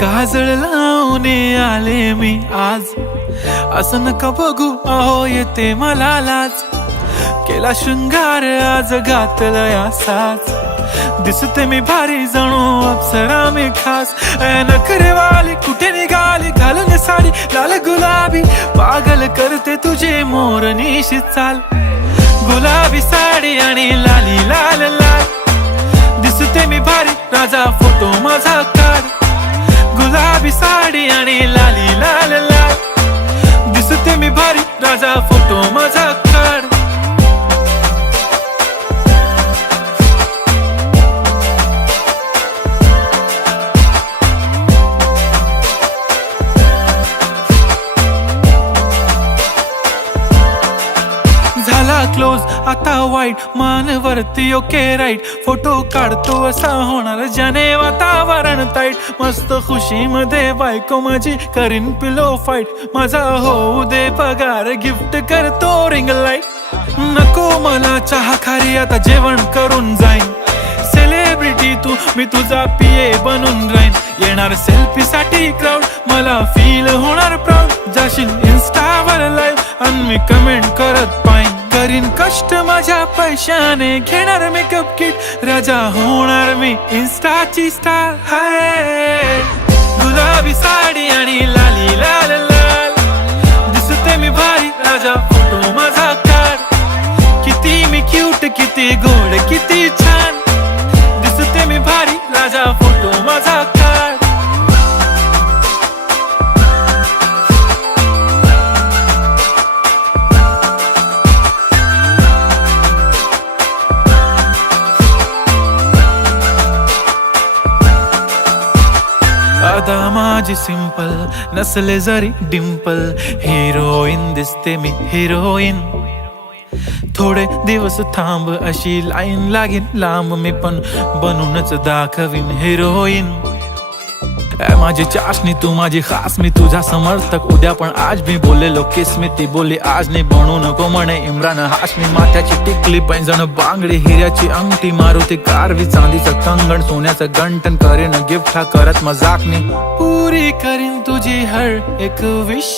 काजळ लावून आले मी आज, असं नका बघू अहो येते मला लाज. केला शृंगार आज घातलाय असाच, दिसते मी भारी जणू अप्सरा मी खास. नखरेवाली कुठे निघाली घालून साडी लाल गुलाबी, पागल करते तुझे मोरनीशी चाल. गुलाबी साडी आणि लाली लाल लाल, दिसते मी भारी राजा फोटो माझा काढ. गुलाबी साडी आणि लाली लाल लाल, दिसते मी भारी राजा फोटो माझा काढ. झाला क्लोज आता वाईट, मानवरती ओके राईट. फोटो काढतो असा होणार ज्याने वातावरण ताईट. मस्त खुशी मध्ये बायको माझी करीन पिलो फाईट. माझा होऊ दे पगार गिफ्ट करतो रिंग लाईट. नको मला चहा खारी आता जेवण करून जाईन. सेलिब्रिटी तू मी तुझा पिये बनून राहीन. येणार सेल्फी साठी क्राऊड मला फील होणार प्राऊड. जाशील इन्स्टावर लाईव्ह आणि मी कमेंट करत पाईन. करीन कष्ट माझ्या पैशाने घेणार मेकअप किट. राजा होणार मी इन्स्टाची स्टार. हाय गुलाबी साडी आणि लाली लाल लाल, दिसते मी भारी राजा फोटो माझा काढ. किती मी क्यूट किती गोड किती छान, दिसते मी भारी राजा फोटो माझा काढ. आता माझी सिंपल नसले जरी डिंपल, हिरोईन दिसते मी हिरोईन. थोडे दिवस थांब अशी लाईन लागेल लांब, मी पण बनूनच दाखवीन हिरोईन. माझी चाशनी तू माझी खास, मी तुझा समर्थक उद्या पण आज. मी बोललेलो किस मी ती बोली आज नाही. बनू नको म्हणे इम्रान हाशमी. माथ्याची टिकली पैंजण बांगडी, हिऱ्याची अंगठी, मारुती कारवी, चांदीचं कंगण, सोन्याचं गंटन. करीन गिफ्ट हा करत मजाक मी, पुरी करीन तुझी हर एक विश.